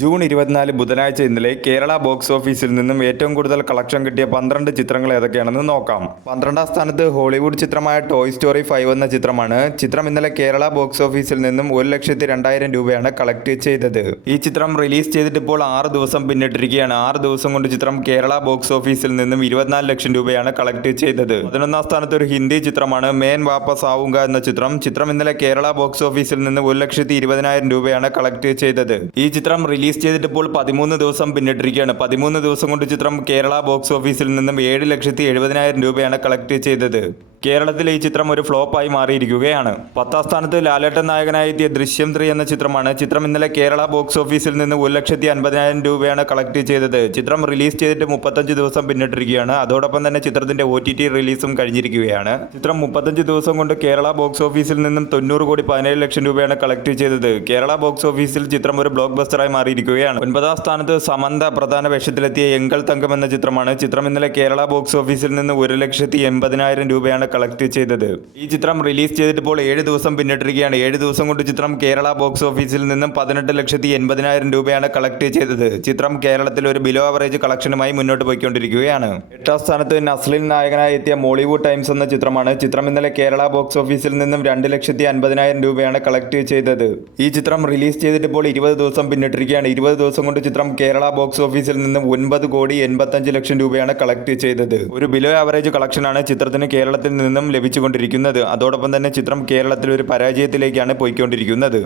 June 24 ബുധനാഴ്ച ഇന്നലെ Kerala box ഓഫീസിൽ നിന്നും ഏറ്റവും കൂടുതൽ കളക്ഷൻ കിട്ടിയ 12 ചിത്രങ്ങൾ ഏതൊക്കെയാണെന്ന് നോക്കാം. 12ാം സ്ഥാനത്ത് ഹോളിവുഡ് ചിത്രമായ ടോയ് സ്റ്റോറി 5 എന്ന ചിത്രമാണ്. ചിത്രം ഇന്നലെ കേരള ബോക്സ് ഓഫീസിൽ നിന്നും 1,02,000 രൂപയാണ് കളക്ട് ചെയ്തത്. ഈ ചിത്രം റിലീസ് ചെയ്തിട്ട് ഇപ്പോൾ 6 ദിവസം പിന്നിട്ടിരിക്കുകയാണ്. 6 ദിവസം കൊണ്ട് ചിത്രം കേരള ബോക്സ് ഓഫീസിൽ നിന്നും 24 ലക്ഷം രൂപയാണ് കളക്ട് ചെയ്തത്. 11ാം സ്ഥാനത്ത് ഒരു ഹിന്ദി ചിത്രമാണ് മേൻ വാപ്പസ് ആവുങ്ക എന്ന ചിത്രം. ചിത്രം ഇന്നലെ കേരള ബോക്സ് ഓഫീസിൽ നിന്ന് 1,20,000 രൂപയാണ് കളക്ട് ചെയ്തത്. ഈ ചിത്രം റിലീസ് ചെയ്തിട്ട് ഇപ്പോൾ 13 ദിവസം പിന്നിട്ടിരിക്കുകയാണ്. 13 ദിവസം കൊണ്ട് ചിത്രം കേരള ബോക്സ് ഓഫീസിൽ നിന്നും 7,70,000 രൂപയാണ് കളക്ട് ചെയ്തത്. കേരളത്തിൽ ഈ ചിത്രം ഒരു ഫ്ലോപ്പായി മാറിയിരിക്കുകയാണ്. 10ാം സ്ഥാനത്ത് ലാലേട്ടൻ നായകനായി എത്തിയ ദൃശ്യം 3 എന്ന ചിത്രമാണ്. ചിത്രം ഇന്നലെ കേരള ബോക്സ് ഓഫീസിൽ നിന്ന് 1,50,000 രൂപയാണ് കളക്ട് ചെയ്തത്. ചിത്രം റിലീസ് ചെയ്തിട്ട് 35 ദിവസം പിന്നിട്ടിരിക്കുകയാണ്. അതോടൊപ്പം തന്നെ ചിത്രത്തിന്റെ OTT റിലീസും കഴിഞ്ഞിരിക്കുകയാണ്. ചിത്രം 35 ദിവസം കൊണ്ട് കേരള ബോക്സ് ഓഫീസിൽ നിന്നും 90 കോടി 17 ലക്ഷം രൂപയാണ് കളക്ട് ചെയ്തത്. കേരള ബോക്സ് ഓഫീസിൽ ചിത്രം ഒരു ബ്ലോക്ക് ബസ്റ്ററായി മാറിയിരിക്കുകയാണ്. 9ാം സ്ഥാനത്ത് സമന്ത പ്രധാന വേഷത്തിലെത്തിയ എങ്കൽ തങ്കം എന്ന ചിത്രമാണ്. ചിത്രം ഇന്നലെ കേരള ബോക്സ് ഓഫീസിൽ നിന്ന് 1,80,000 രൂപയാണ് കളക്ട് ചെയ്തത്. ഈ ചിത്രം റിലീസ് ചെയ്തിട്ട് ഇപ്പോൾ 7 ദിവസം പിന്നിട്ടിരിക്കുകയാണ്. 7 ദിവസം കൊണ്ട് ചിത്രം കേരള ബോക്സ് ഓഫീസിൽ നിന്നും 18,80,000 രൂപയാണ് കളക്ട് ചെയ്തത്. ചിത്രം കേരളത്തിൽ ഒരു ബിലോ ആവറേജ് കളക്ഷനുമായി മുന്നോട്ട് പോയിക്കൊണ്ടിരിക്കുകയാണ്. 8ാം സ്ഥാനത്ത് നസ്ലിൻ നായകനായി എത്തിയ മോളിവുഡ് ടൈംസ് എന്ന ചിത്രമാണ്. ചിത്രം ഇന്നലെ കേരള ബോക്സ് ഓഫീസിൽ നിന്നും 2,50,000 രൂപയാണ് കളക്ട് ചെയ്തത്. ഈ ചിത്രം റിലീസ് ചെയ്തിട്ട് ഇപ്പോൾ 20 ദിവസം പിന്നിട്ടിരിക്കുകയാണ്. 20 ദിവസം കൊണ്ട് ചിത്രം കേരള ബോക്സ് ഓഫീസിൽ നിന്നും 9 കോടി 85 ലക്ഷം രൂപയാണ് കളക്ട് ചെയ്തത്. ഒരു ബിലോ ആവറേജ് കളക്ഷനാണ് ചിത്രത്തിന് കേരളത്തിൽ നിന്നും ലഭിച്ചുകൊണ്ടിരിക്കുന്നത്. അതോടൊപ്പം തന്നെ ചിത്രം കേരളത്തിൽ ഒരു പരാജയത്തിലേക്കാണ് പോയിക്കൊണ്ടിരിക്കുന്നത്.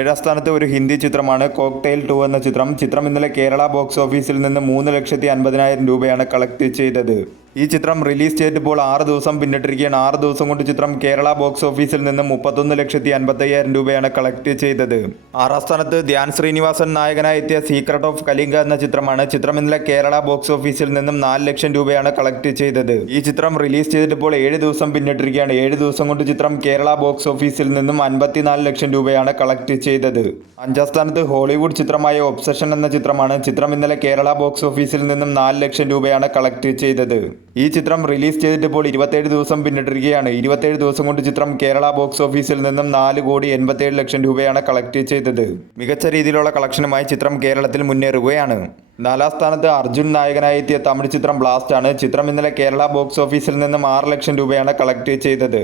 7ാം സ്ഥാനത്ത് ഒരു ഹിന്ദി ചിത്രമാണ് കോക്ടെയിൽ 2 എന്ന ചിത്രം. ചിത്രം ഇന്നലെ കേരള ബോക്സ് ഓഫീസിൽ നിന്ന് 3,50,000 രൂപയാണ് കളക്ട് ചെയ്തത്. ഈ ചിത്രം റിലീസ് ചെയ്തിപ്പോൾ 6 ദിവസം പിന്നിട്ടിരിക്കുകയാണ്. 6 ദിവസം കൊണ്ട് ചിത്രം കേരള ബോക്സ് ഓഫീസിൽ നിന്ന് 31,50,000 രൂപയാണ് കളക്ട് ചെയ്തത്. 6ാം സ്ഥാനത്ത് ധ്യാൻ ശ്രീനിവാസൻ നായകനായി എത്തിയ സീക്രട്ട് ഓഫ് കലിംഗ എന്ന ചിത്രമാണ്. ചിത്രം ഇന്നലെ കേരള ബോക്സ് ഓഫീസിൽ നിന്നും 4 ലക്ഷം രൂപയാണ് കളക്ട് ചെയ്തത്. ഈ ചിത്രം റിലീസ് ചെയ്തിപ്പോൾ 7 ദിവസം പിന്നിട്ടിരിക്കുകയാണ്. 7 ദിവസം കൊണ്ട് ചിത്രം കേരള ബോക്സ് ഓഫീസിൽ നിന്നും 54 ലക്ഷം രൂപയാണ് കളക്ട് ചെയ്തത്. 5ാം സ്ഥാനത്ത് ഹോളിവുഡ് ചിത്രമായ ഒബ്സഷൻ എന്ന ചിത്രമാണ്. ചിത്രം ഇന്നലെ കേരള ബോക്സ് ഓഫീസിൽ നിന്നും 4 ലക്ഷം രൂപയാണ് കളക്ട് ചെയ്തത്. ഈ ചിത്രം റിലീസ് ചെയ്തിട്ട് ഇപ്പോൾ 27 ദിവസം പിന്നിട്ടിരിക്കുകയാണ്. 27 ദിവസം കൊണ്ട് ചിത്രം കേരള ബോക്സ് ഓഫീസിൽ നിന്നും 4 കോടി 87 ലക്ഷം രൂപയാണ് കളക്ട് ചെയ്തത്. മികച്ച രീതിയിലുള്ള കളക്ഷനുമായി ചിത്രം കേരളത്തിൽ മുന്നേറുകയാണ്. 4ാം സ്ഥാനത്ത് അർജുൻ നായകനായി എത്തിയ തമിഴ് ചിത്രം ബ്ലാസ്റ്റ് ആണ്. ചിത്രം ഇന്നലെ കേരള ബോക്സ് ഓഫീസിൽ നിന്നും 6 ലക്ഷം രൂപയാണ് കളക്ട് ചെയ്തത്.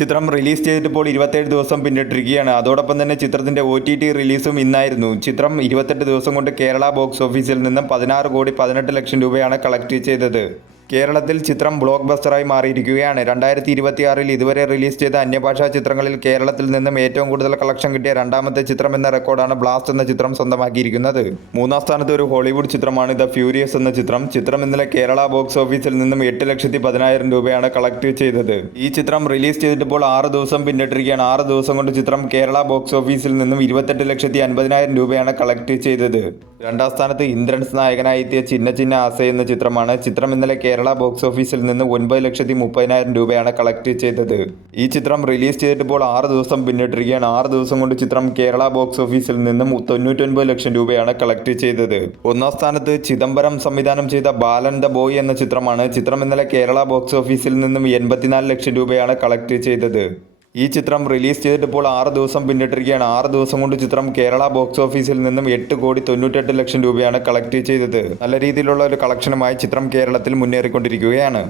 ചിത്രം റിലീസ് ചെയ്തിട്ടിപ്പോൾ 27 ദിവസം പിന്നിട്ടിരിക്കുകയാണ്. അതോടൊപ്പം തന്നെ ചിത്രത്തിന്റെ OTT റിലീസും ഇന്നായിരുന്നു. ചിത്രം 28 ദിവസം കൊണ്ട് കേരള ബോക്സ് ഓഫീസിൽ നിന്നും 16 കോടി 18 ലക്ഷം രൂപയാണ് കളക്ട് ചെയ്തത്. കേരളത്തിൽ ചിത്രം ബ്ലോക്ക് ബസ്റ്ററായി മാറിയിരിക്കുകയാണ്. 2026 ഇതുവരെ റിലീസ് ചെയ്ത അന്യഭാഷാ ചിത്രങ്ങളിൽ കേരളത്തിൽ നിന്നും ഏറ്റവും കൂടുതൽ കളക്ഷൻ കിട്ടിയ രണ്ടാമത്തെ ചിത്രം എന്ന റെക്കോർഡാണ് ബ്ലാസ്റ്റ് എന്ന ചിത്രം സ്വന്തമാക്കിയിരിക്കുന്നത്. 3ാം സ്ഥാനത്ത് ഒരു ഹോളിവുഡ് ചിത്രമാണ് ദ ഫ്യൂരിയസ് എന്ന ചിത്രം. ചിത്രം ഇന്നലെ കേരള ബോക്സ് ഓഫീസിൽ നിന്നും 8,10,000 രൂപയാണ് കളക്ട് ചെയ്തത്. ഈ ചിത്രം റിലീസ് ചെയ്തിട്ടിപ്പോൾ 6 ദിവസം പിന്നിട്ടിരിക്കുകയാണ്. 6 ദിവസം കൊണ്ട് ചിത്രം കേരള ബോക്സ് ഓഫീസിൽ നിന്നും 28,50,000 രൂപയാണ് കളക്ട് ചെയ്തത്. 2ാം സ്ഥാനത്ത് ഇന്ദ്രൻസ് നായകനായി എത്തിയ ചിന്ന ചിന്ന ആസൈ എന്ന ചിത്രമാണ്. ചിത്രം ഇന്നലെ കേരള ബോക്സ് ഓഫീസിൽ നിന്ന് 9,30,000 രൂപയാണ് കളക്ട് ചെയ്തത്. ഈ ചിത്രം റിലീസ് ചെയ്തിട്ടിപ്പോൾ 6 ദിവസം പിന്നിട്ടിരിക്കുകയാണ്. 6 ദിവസം കൊണ്ട് ചിത്രം കേരള ബോക്സ് ഓഫീസിൽ നിന്നും 99 ലക്ഷം രൂപയാണ് കളക്ട് ചെയ്തത്. 1ാം സ്ഥാനത്ത് ചിദംബരം സംവിധാനം ചെയ്ത ബാലൻ ദ ബോയ് എന്ന ചിത്രമാണ്. ചിത്രം ഇന്നലെ കേരള ബോക്സ് ഓഫീസിൽ നിന്നും 84 ലക്ഷം രൂപയാണ് കളക്ട് ചെയ്തത്. ഈ ചിത്രം റിലീസ് ചെയ്തിട്ടിപ്പോൾ 6 ദിവസം പിന്നിട്ടിരിക്കുകയാണ്. 6 ദിവസം കൊണ്ട് ചിത്രം കേരള ബോക്സ് ഓഫീസിൽ നിന്നും 8 കോടി 98 ലക്ഷം രൂപയാണ് കളക്ട് ചെയ്തത്. നല്ല രീതിയിലുള്ള ഒരു കളക്ഷനുമായി ചിത്രം കേരളത്തിൽ മുന്നേറിക്കൊണ്ടിരിക്കുകയാണ്.